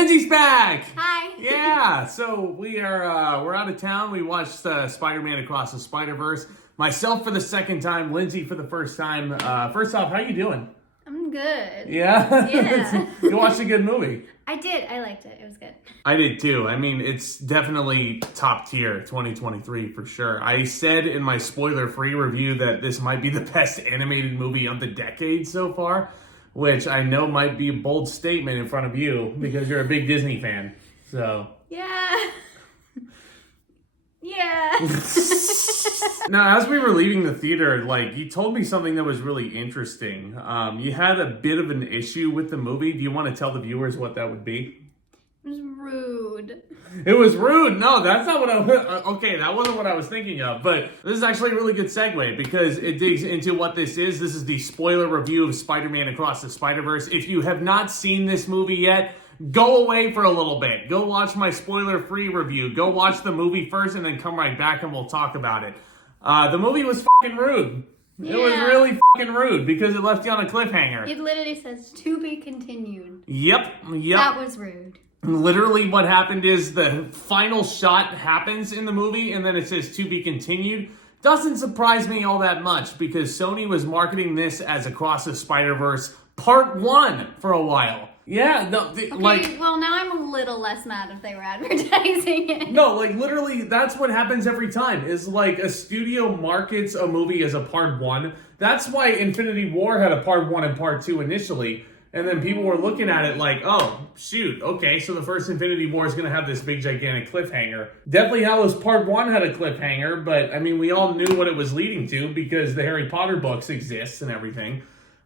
Lindsey's back! Hi! Yeah, so we're out of town. We watched Spider-Man Across the Spider-Verse. Myself for the second time, Lindsey for the first time. First off, how you doing? I'm good. Yeah? Yeah. You watched a good movie. I did. I liked it. It was good. I did too. I mean, it's definitely top tier 2023 for sure. I said in my spoiler-free review that this might be the best animated movie of the decade so far, which I know might be a bold statement in front of you because you're a big Disney fan. So Yeah. Yeah. Now, as we were leaving the theater, you told me something that was really interesting. You had a bit of an issue with the movie. Do you want to tell the viewers what that would be? It was rude. It was rude. No, that's not what I was... Okay, that wasn't what I was thinking of. But this is actually a really good segue because it digs into what this is. This is the spoiler review of Spider-Man Across the Spider-Verse. If you have not seen this movie yet, go away for a little bit. Go watch my spoiler-free review. Go watch the movie first and then come right back and we'll talk about it. The movie was fucking rude. Yeah. It was really fucking rude because it left you on a cliffhanger. It literally says, to be continued. Yep. That was rude. Literally what happened is the final shot happens in the movie and then it says to be continued. Doesn't surprise me all that much because Soni was marketing this as Across the Spider-Verse Part 1 for a while. Yeah, no, well, now I'm a little less mad if they were advertising it. No, literally, that's what happens every time, is a studio markets a movie as a Part 1. That's why Infinity War had a Part 1 and Part 2 initially, and then people were looking at it oh, shoot, okay, so the first Infinity War is going to have this big, gigantic cliffhanger. Deathly Hallows Part 1 had a cliffhanger, but, I mean, we all knew what it was leading to because the Harry Potter books exist and everything.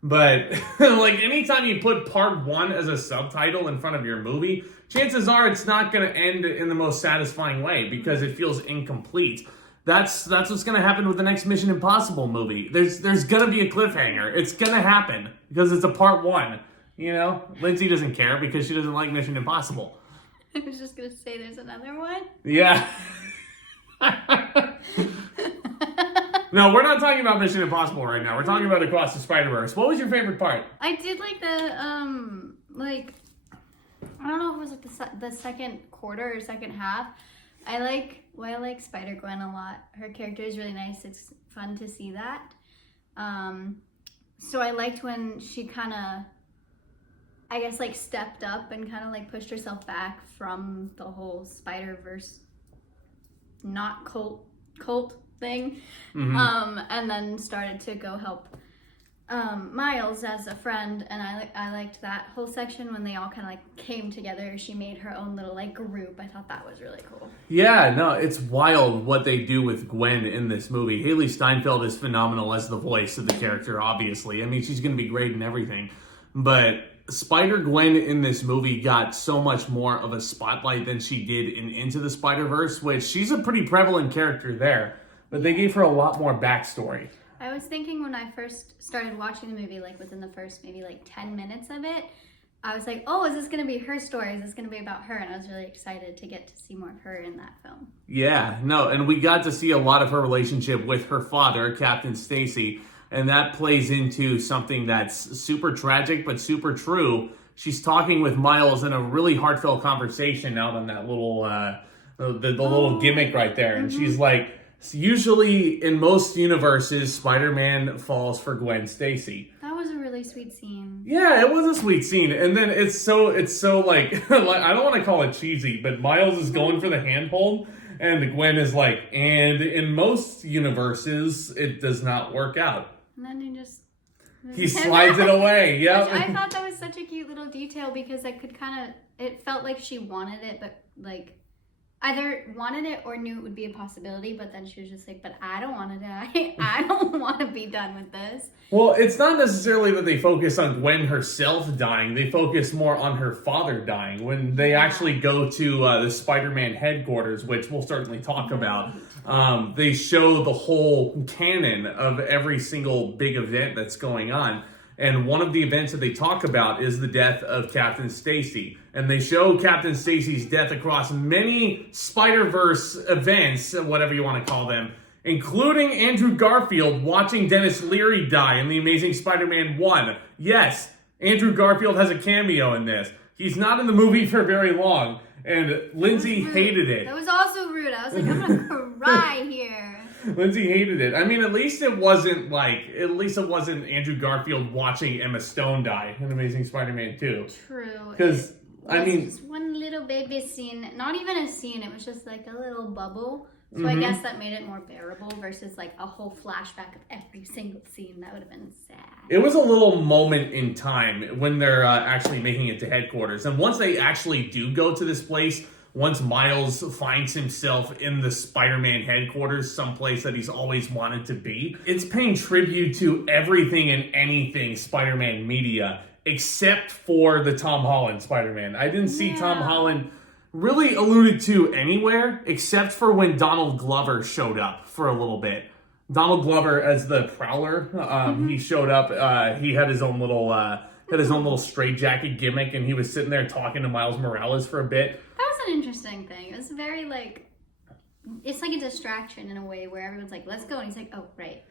But, anytime you put Part 1 as a subtitle in front of your movie, chances are it's not going to end in the most satisfying way because it feels incomplete. That's what's going to happen with the next Mission Impossible movie. There's going to be a cliffhanger. It's going to happen because it's a Part 1. You know? Lindsey doesn't care because she doesn't like Mission Impossible. I was just going to say there's another one. Yeah. No, we're not talking about Mission Impossible right now. We're talking about Across the Spider-Verse. What was your favorite part? I did like the, I don't know if it was the second quarter or second half. I like Spider-Gwen a lot. Her character is really nice. It's fun to see that. So I liked when she kind of, I guess, stepped up and kind of, pushed herself back from the whole Spider-Verse not cult thing. Mm-hmm. And then started to go help Miles as a friend, and I liked that whole section when they all kind of came together. She made her own little group. I thought that was really cool. Yeah, no, it's wild what they do with Gwen in this movie. Hailee Steinfeld is phenomenal as the voice of the character, obviously. I mean, she's going to be great in everything. But Spider-Gwen in this movie got so much more of a spotlight than she did in Into the Spider-Verse, which she's a pretty prevalent character there. But they gave her a lot more backstory. I was thinking when I first started watching the movie, within the first maybe 10 minutes of it, I was like, oh, is this going to be her story? Is this going to be about her? And I was really excited to get to see more of her in that film. Yeah, no, and we got to see a lot of her relationship with her father, Captain Stacy, and that plays into something that's super tragic but super true. She's talking with Miles in a really heartfelt conversation out on that little, the little gimmick right there, and she's like, usually, in most universes, Spider-Man falls for Gwen Stacy. That was a really sweet scene. Yeah, it was a sweet scene. And then it's so I don't want to call it cheesy, but Miles is going for the handhold, and Gwen is and in most universes, it does not work out. And then he slides it away, yep. I thought that was such a cute little detail because it felt like she wanted it, but either wanted it or knew it would be a possibility, but then she was just but I don't want to die. I don't want to be done with this. Well, it's not necessarily that they focus on Gwen herself dying. They focus more on her father dying. When they actually go to the Spider-Man headquarters, which we'll certainly talk about, they show the whole canon of every single big event that's going on. And one of the events that they talk about is the death of Captain Stacy. And they show Captain Stacy's death across many Spider-Verse events, whatever you want to call them, including Andrew Garfield watching Dennis Leary die in The Amazing Spider-Man 1. Yes, Andrew Garfield has a cameo in this. he's not in the movie for very long. And Lindsey hated it. That was also rude. I was like, I'm gonna cry here. Lindsey hated it. I mean, at least it wasn't Andrew Garfield watching Emma Stone die in Amazing Spider-Man 2. True. Because, I mean... just one little baby scene. Not even a scene. It was just like a little bubble. So I guess that made it more bearable versus like a whole flashback of every single scene. That would have been sad. It was a little moment in time when they're actually making it to headquarters. And once they actually do go to this place, once Miles finds himself in the Spider-Man headquarters, someplace that he's always wanted to be, it's paying tribute to everything and anything Spider-Man media, except for the Tom Holland Spider-Man. I didn't see Tom Holland really alluded to anywhere, except for when Donald Glover showed up for a little bit. Donald Glover as the Prowler, he showed up. He had his own little straitjacket gimmick, and he was sitting there talking to Miles Morales for a bit. That was an interesting thing. It was very like, it's like a distraction in a way where everyone's like, let's go. And he's like, oh, right.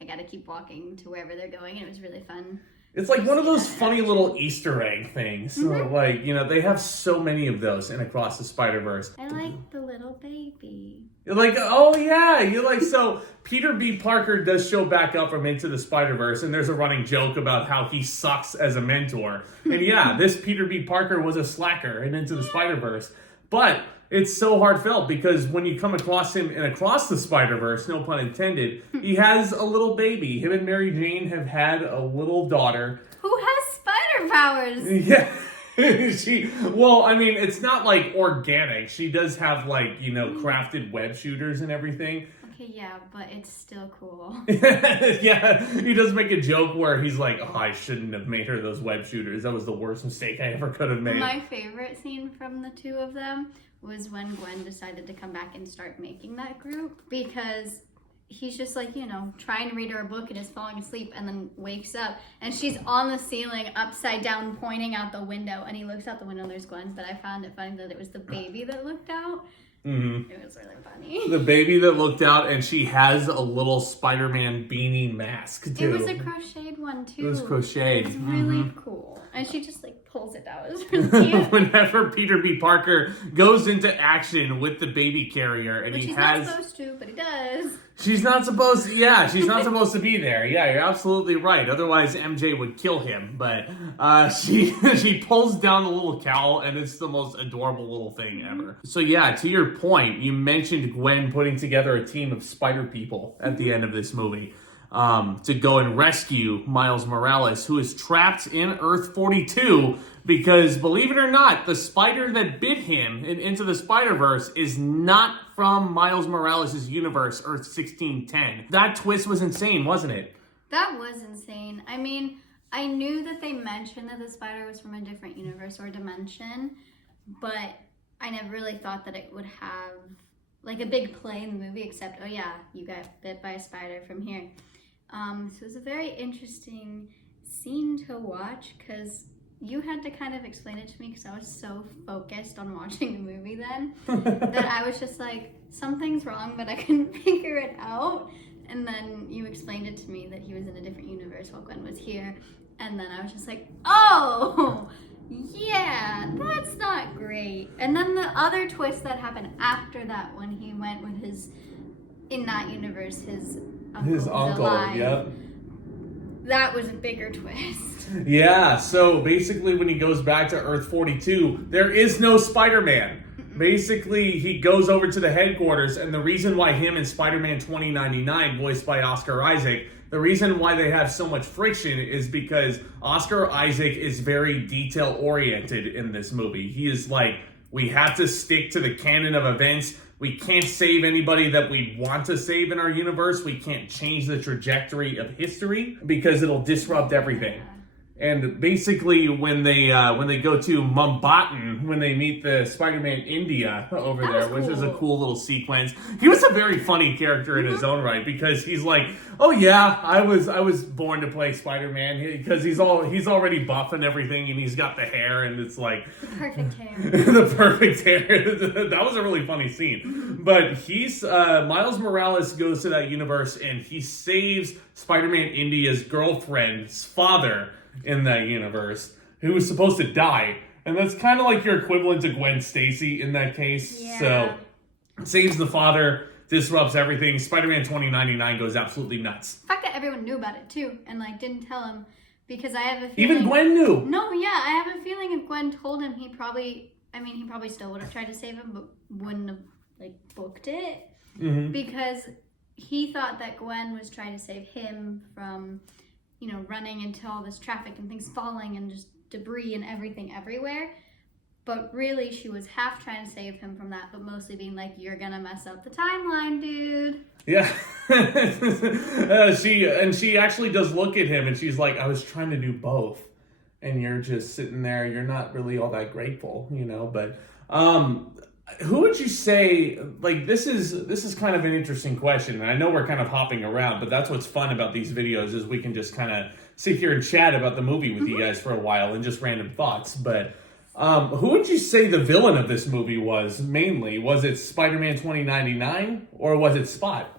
I got to keep walking to wherever they're going. And it was really fun. It's like one of those funny little Easter egg things. So, like, you know, they have so many of those in Across the Spider-Verse. I like the little baby. You're like, oh yeah. You're like, so Peter B. Parker does show back up from Into the Spider-Verse, and there's a running joke about how he sucks as a mentor. And yeah, this Peter B. Parker was a slacker in Into the Spider-Verse. But it's so heartfelt because when you come across him in Across the Spider-Verse, no pun intended, he has a little baby. Him and Mary Jane have had a little daughter. Who has spider powers? Yeah. I mean, it's not like organic. She does have like, you know, crafted web shooters and everything. Okay, yeah, but it's still cool. Yeah, he does make a joke where he's like, oh, I shouldn't have made her those web shooters. That was the worst mistake I ever could have made. My favorite scene from the two of them was when Gwen decided to come back and start making that group, because he's just like, you know, trying to read her a book and is falling asleep and then wakes up and she's on the ceiling upside down pointing out the window, and he looks out the window and there's Gwen. But I found it funny that it was the baby that looked out. It was really funny. The baby that looked out, and she has a little Spider-Man beanie mask too. It was a crocheted one too. It was crocheted. It's really cool. And she just like pulls it out. It was really cute. Whenever Peter B. Parker goes into action with the baby carrier, and he's not supposed to, but he does. She's not supposed to, yeah, she's not supposed to be there. Yeah, you're absolutely right. Otherwise, MJ would kill him. But she pulls down the little cowl, and it's the most adorable little thing ever. So yeah, to your point, you mentioned Gwen putting together a team of spider people at the end of this movie to go and rescue Miles Morales, who is trapped in Earth 42, because, believe it or not, the spider that bit him in Into the Spider-Verse is not from Miles Morales' universe, Earth 1610. That twist was insane, wasn't it? That was insane. I mean, I knew that they mentioned that the spider was from a different universe or dimension, but I never really thought that it would have like a big play in the movie, except, oh yeah, you got bit by a spider from here. So it was a very interesting scene to watch, because you had to kind of explain it to me, because I was so focused on watching the movie then that I was just like, something's wrong, but I couldn't figure it out. And then you explained it to me that he was in a different universe while Gwen was here. And then I was just like, oh, yeah, that's not great. And then the other twist that happened after that, when he went with in that universe, his uncle, yep. That was a bigger twist. Yeah, so basically when he goes back to Earth 42, there is no Spider-Man. Basically, he goes over to the headquarters, and the reason why him and Spider-Man 2099, voiced by Oscar Isaac, the reason why they have so much friction is because Oscar Isaac is very detail-oriented in this movie. He is like, we have to stick to the canon of events. We can't save anybody that we want to save in our universe. We can't change the trajectory of history because it'll disrupt everything. And basically, when they go to Mumbattan, when they meet the Spider-Man India over there, which is a cool little sequence. He was a very funny character in his own right, because he's like, oh yeah, I was born to play Spider-Man, because he's already buff and everything, and he's got the hair, and it's like the perfect hair. The perfect hair. That was a really funny scene. But Miles Morales goes to that universe, and he saves Spider-Man India's girlfriend's father in that universe, who was supposed to die. And that's kind of like your equivalent to Gwen Stacy in that case. Yeah. So, saves the father, disrupts everything. Spider-Man 2099 goes absolutely nuts. The fact that everyone knew about it, too, and, like, didn't tell him, because I have a feeling... Even Gwen knew! No, yeah, I have a feeling if Gwen told him, he probably still would have tried to save him, but wouldn't have, like, booked it. Mm-hmm. Because he thought that Gwen was trying to save him from, you know, running into all this traffic and things falling and just debris and everything everywhere. But really, she was half trying to save him from that, but mostly being like, you're gonna mess up the timeline, dude. Yeah. She actually does look at him and she's like, I was trying to do both. And you're just sitting there, you're not really all that grateful, you know, but who would you say, like, this is kind of an interesting question, and I know we're kind of hopping around, but that's what's fun about these videos is we can just kind of sit here and chat about the movie with you guys for a while and just random thoughts. But who would you say the villain of this movie was, mainly? Was it Spider-Man 2099, or was it Spot?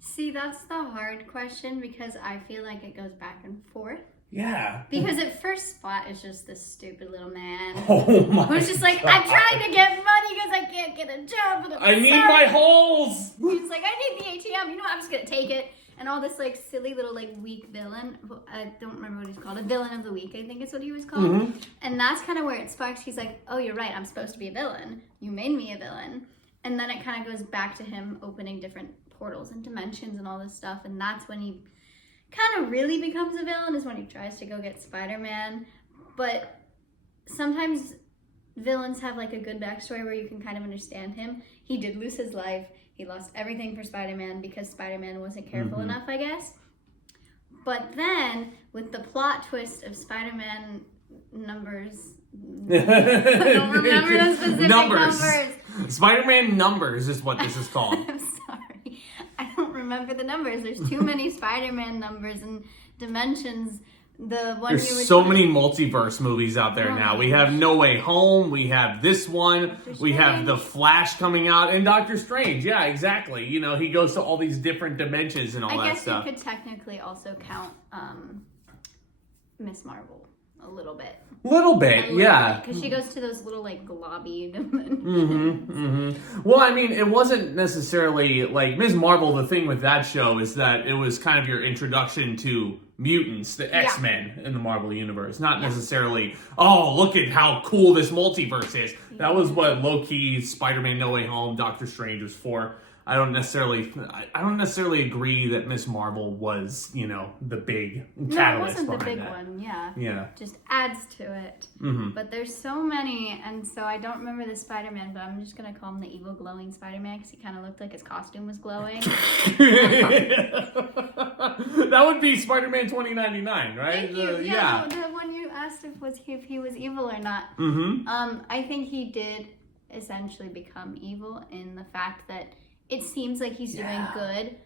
See, that's the hard question, because I feel like it goes back and forth. Yeah. Because at first, Spot is just this stupid little man. Oh my who's just like, I'm trying to get money because I can't get a job. And I need my holes! He's like, I need the ATM. You know, I'm just going to take it. And all this, like, silly little, like, weak villain. I don't remember what he's called. A villain of the week, I think is what he was called. Mm-hmm. And that's kind of where it sparks. He's like, oh, you're right. I'm supposed to be a villain. You made me a villain. And then it kind of goes back to him opening different portals and dimensions and all this stuff. And that's when he kind of really becomes a villain, is when he tries to go get Spider-Man. But sometimes villains have, like, a good backstory where you can kind of understand him. He did lose his life. He lost everything for Spider-Man because Spider-Man wasn't careful enough, I guess. But then, with the plot twist of Spider-Man numbers... I don't remember the specific numbers. Spider-Man numbers is what this is called. I'm sorry. I don't remember the numbers. There's too many Spider-Man numbers and dimensions. The one There's so many multiverse movies out there now. We have No Way Home. We have this one. We have The Flash coming out. And Doctor Strange. Yeah, exactly. You know, he goes to all these different dimensions and all that stuff. I guess you could technically also count Miss Marvel a little bit. Little bit, yeah. Because she goes to those little, like, globby dimensions. Well, I mean, it wasn't necessarily, like, Ms. Marvel, the thing with that show is that it was kind of your introduction to mutants, the X-Men in the Marvel Universe. Not necessarily, oh, look at how cool this multiverse is. That was what low-key Spider-Man No Way Home, Doctor Strange was for. I don't necessarily agree that Miss Marvel was, you know, the big catalyst. No, it wasn't the big one, yeah. Just adds to it. But there's so many, and so I don't remember the Spider-Man, but I'm just going to call him the evil glowing Spider-Man because he kind of looked like his costume was glowing. That would be Spider-Man 2099, right? Thank you. The one you asked if he was evil or not. I think he did essentially become evil in the fact that it seems like he's doing good,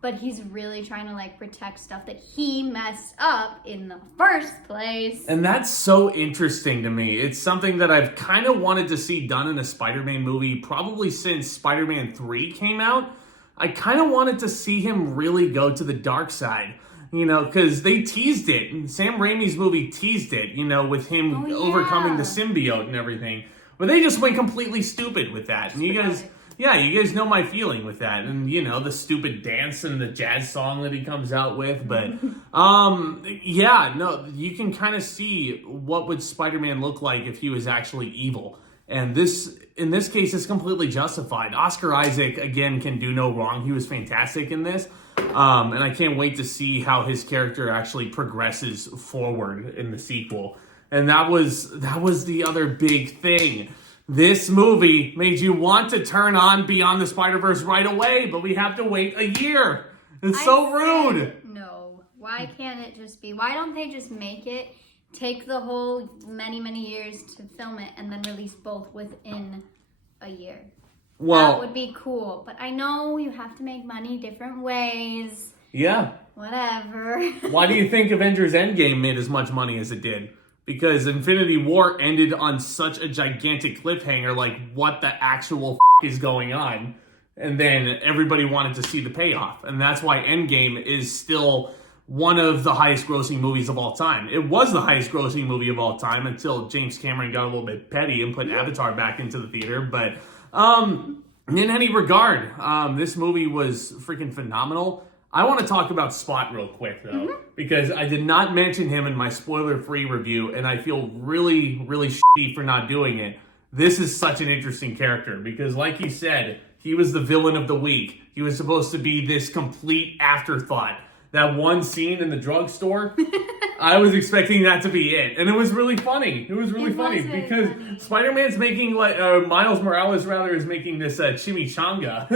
but he's really trying to, like, protect stuff that he messed up in the first place. And that's so interesting to me. It's something that I've kind of wanted to see done in a Spider-Man movie probably since Spider-Man 3 came out. I kind of wanted to see him really go to the dark side. You know, because they teased it. Sam Raimi's movie teased it, you know, with him overcoming the symbiote and everything. But they just went completely stupid with that. And you guys... Yeah, you guys know my feeling with that. And, you know, the stupid dance and the jazz song that he comes out with. But, you can kind of see what would Spider-Man look like if he was actually evil. And in this case, it's completely justified. Oscar Isaac, again, can do no wrong. He was fantastic in this. And I can't wait to see how his character actually progresses forward in the sequel. And that was the other big thing. This movie made you want to turn on Beyond the Spider-Verse right away, but we have to wait a year. It's so rude. No. Why can't it just be? Why don't they just make it, take the whole many, many years to film it, and then release both within a year? Well, that would be cool. But I know you have to make money different ways. Yeah. Whatever. Why do you think Avengers Endgame made as much money as it did? Because Infinity War ended on such a gigantic cliffhanger, like, what the actual is going on? And then everybody wanted to see the payoff. And that's why Endgame is still one of the highest grossing movies of all time. It was the highest grossing movie of all time until James Cameron got a little bit petty and put Avatar back into the theater. But in any regard, this movie was freaking phenomenal. I want to talk about Spot real quick, though, because I did not mention him in my spoiler-free review, and I feel really, really shitty for not doing it. This is such an interesting character, because like he said, he was the villain of the week. He was supposed to be this complete afterthought. That one scene in the drugstore, I was expecting that to be it. And it was really funny. It was really funny because Spider-Man's making, Miles Morales, rather, is making this chimichanga.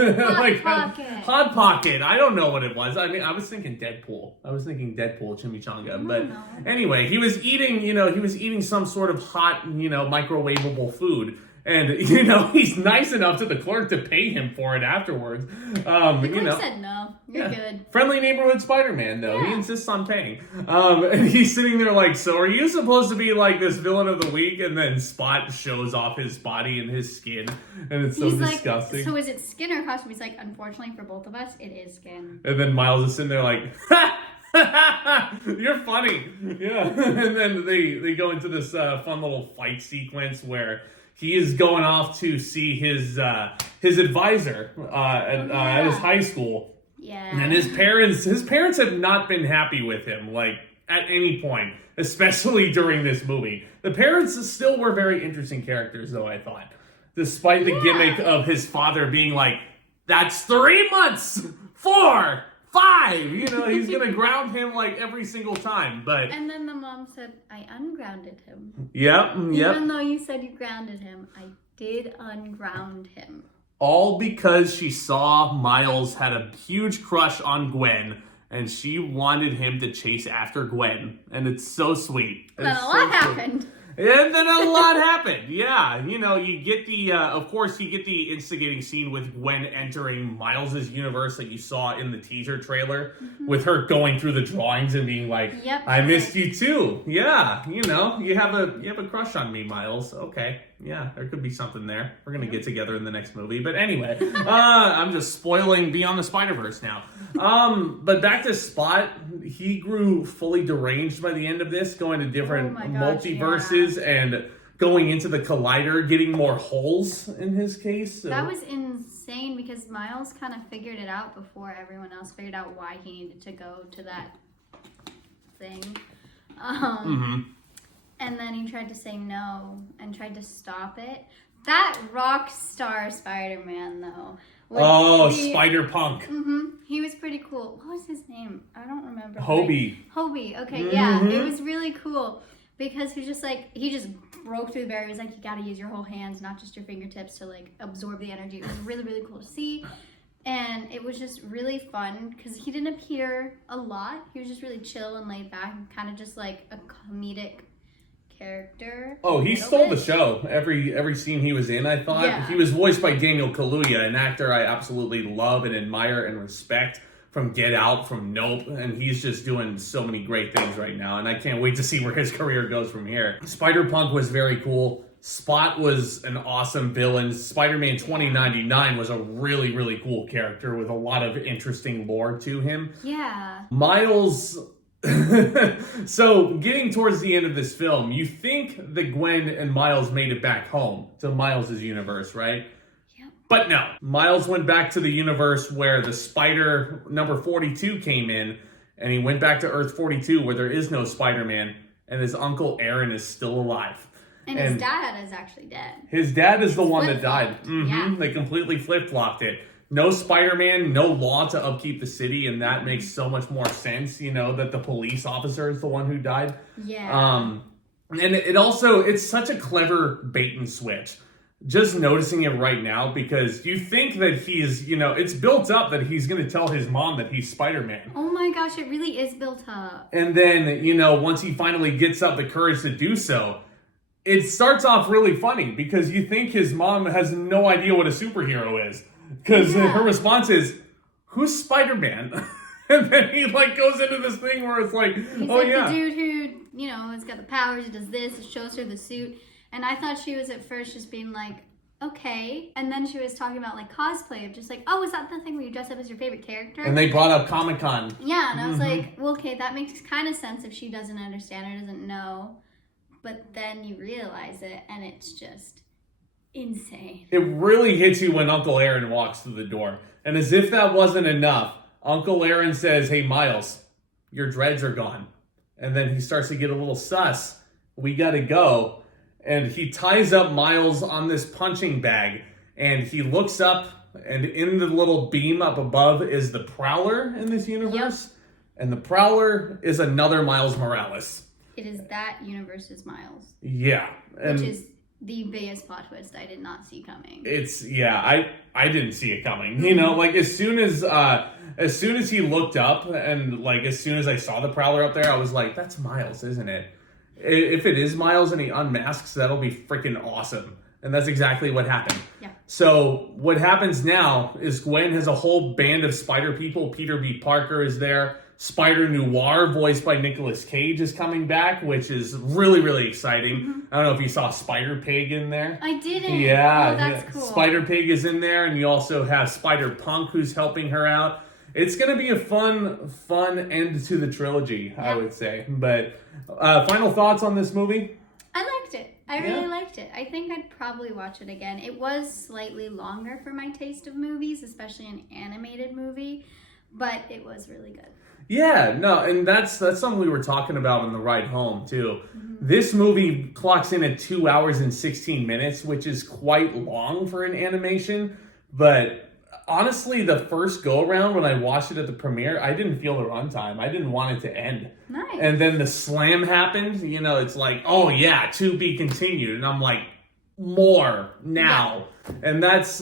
Hot Pocket. I don't know what it was. I mean, I was thinking Deadpool. Chimichanga. But anyway, he was eating some sort of hot, microwavable food. And, he's nice enough to the clerk to pay him for it afterwards. The clerk said no. You're good. Friendly neighborhood Spider-Man, though. Yeah. He insists on paying. And he's sitting there like, so are you supposed to be like this villain of the week? And then Spot shows off his body and his skin. And it's so disgusting. So is it skin or costume? He's like, unfortunately for both of us, it is skin. And then Miles is sitting there like, ha! You're funny. Yeah. And then they go into this fun little fight sequence where he is going off to see his advisor at his high school. Yeah. And his parents have not been happy with him, like, at any point, especially during this movie. The parents still were very interesting characters, though, I thought. Despite the gimmick of his father being like, that's 3 months, 4, 5, he's gonna ground him like every single time, but... And then the mom said, I ungrounded him. Yep. Even though you said you grounded him, I did unground him. All because she saw Miles had a huge crush on Gwen, and she wanted him to chase after Gwen, and it's so sweet. Then a lot happened. And then a lot happened, yeah. You get the, of course, you get the instigating scene with Gwen entering Miles's universe that you saw in the teaser trailer, with her going through the drawings and being like, yep, I missed you too. Yeah, you have a crush on me, Miles. Okay, yeah, there could be something there. We're gonna get together in the next movie. But anyway, I'm just spoiling Beyond the Spider-Verse now. But back to Spot, he grew fully deranged by the end of this, going to different multiverses. And going into the collider, getting more holes in his case. So. That was insane because Miles kind of figured it out before everyone else figured out why he needed to go to that thing. And then he tried to say no and tried to stop it. That rock star Spider-Man, though. Spider-Punk. He was pretty cool. What was his name? I don't remember. Hobie. Okay, yeah. It was really cool. Because he just broke through the barrier. He was like, you gotta use your whole hands, not just your fingertips, to like absorb the energy. It was really, really cool to see. And it was just really fun because he didn't appear a lot. He was just really chill and laid back and kind of just like a comedic character. Oh, he stole the show. Every scene he was in, I thought. Yeah. He was voiced by Daniel Kaluuya, an actor I absolutely love and admire and respect. From Get Out, from Nope, and he's just doing so many great things right now, and I can't wait to see where his career goes from here. Spider-Punk was very cool. Spot was an awesome villain. Spider-Man 2099 was a really, really cool character with a lot of interesting lore to him. Yeah. Miles... So, getting towards the end of this film, you think that Gwen and Miles made it back home to Miles' universe, right? But no, Miles went back to the universe where the Spider number 42 came in, and he went back to Earth 42 where there is no Spider-Man, and his uncle Aaron is still alive. And his dad is actually dead. His dad is the one that died. Yeah. They completely flip-flopped it. No Spider-Man, no law to upkeep the city, and that makes so much more sense, that the police officer is the one who died. Yeah. And it's such a clever bait and switch. Just noticing it right now, because you think that he's, it's built up that he's going to tell his mom that he's Spider-Man. Oh my gosh, it really is built up. And then, once he finally gets up the courage to do so, it starts off really funny, because you think his mom has no idea what a superhero is. Because her response is, who's Spider-Man? And then he, goes into this thing where it's like, he's the dude who, has got the powers, he does this, it shows her the suit. And I thought she was at first just being like, okay. And then she was talking about like cosplay of just like, oh, is that the thing where you dress up as your favorite character? And they brought up Comic-Con. Yeah, and I was like, well, okay, that makes kind of sense if she doesn't understand or doesn't know. But then you realize it, and it's just insane. It really hits you when Uncle Aaron walks through the door. And as if that wasn't enough, Uncle Aaron says, hey, Miles, your dreads are gone. And then he starts to get a little sus. We gotta go. And he ties up Miles on this punching bag. And he looks up, and in the little beam up above is the Prowler in this universe. Yep. And the Prowler is another Miles Morales. It is that universe's Miles. Yeah. Which is the biggest plot twist I did not see coming. I didn't see it coming. You know, like as soon as he looked up and like as soon as I saw the Prowler up there, I was like, that's Miles, isn't it? If it is Miles and he unmasks, that'll be freaking awesome. And that's exactly what happened. Yeah. So what happens now is Gwen has a whole band of spider people. Peter B. Parker is there. Spider Noir, voiced by Nicolas Cage, is coming back, which is really, really exciting. Mm-hmm. I don't know if you saw Spider Pig in there. I didn't. Yeah. Oh, that's cool. Spider Pig is in there, and you also have Spider Punk, who's helping her out. It's going to be a fun end to the trilogy, yeah. I would say. But final thoughts on this movie? I liked it. I really liked it. I think I'd probably watch it again. It was slightly longer for my taste of movies, especially an animated movie, but it was really good. Yeah, no, and that's something we were talking about on the ride home, too. Mm-hmm. This movie clocks in at 2 hours and 16 minutes, which is quite long for an animation, but honestly, the first go-around when I watched it at the premiere, I didn't feel the runtime. I didn't want it to end. Nice. And then the slam happened, you know, it's like, oh yeah, to be continued, and I'm like, more now. Yeah. And that's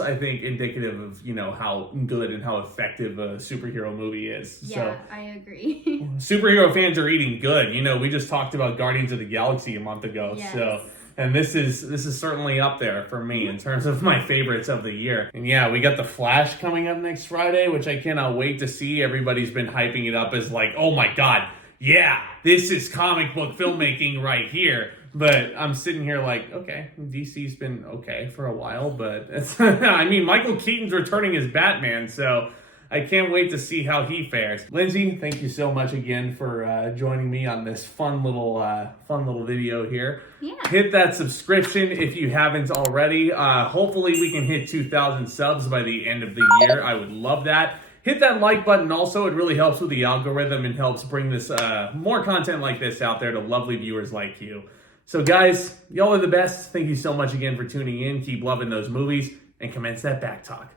I think indicative of, you know, how good and how effective a superhero movie is. Yeah, so, I agree. Superhero fans are eating good. You know, we just talked about Guardians of the Galaxy a month ago. Yes. So, and this is certainly up there for me in terms of my favorites of the year. And yeah, we got The Flash coming up next Friday, which I cannot wait to see. Everybody's been hyping it up as like, oh my God, yeah, this is comic book filmmaking right here. But I'm sitting here like, okay, DC's been okay for a while, but it's, I mean, Michael Keaton's returning as Batman, so I can't wait to see how he fares. Lindsey, thank you so much again for joining me on this fun little video here. Yeah. Hit that subscription if you haven't already. Hopefully we can hit 2,000 subs by the end of the year. I would love that. Hit that like button also. It really helps with the algorithm and helps bring this more content like this out there to lovely viewers like you. So guys, y'all are the best. Thank you so much again for tuning in. Keep loving those movies and commence that back talk.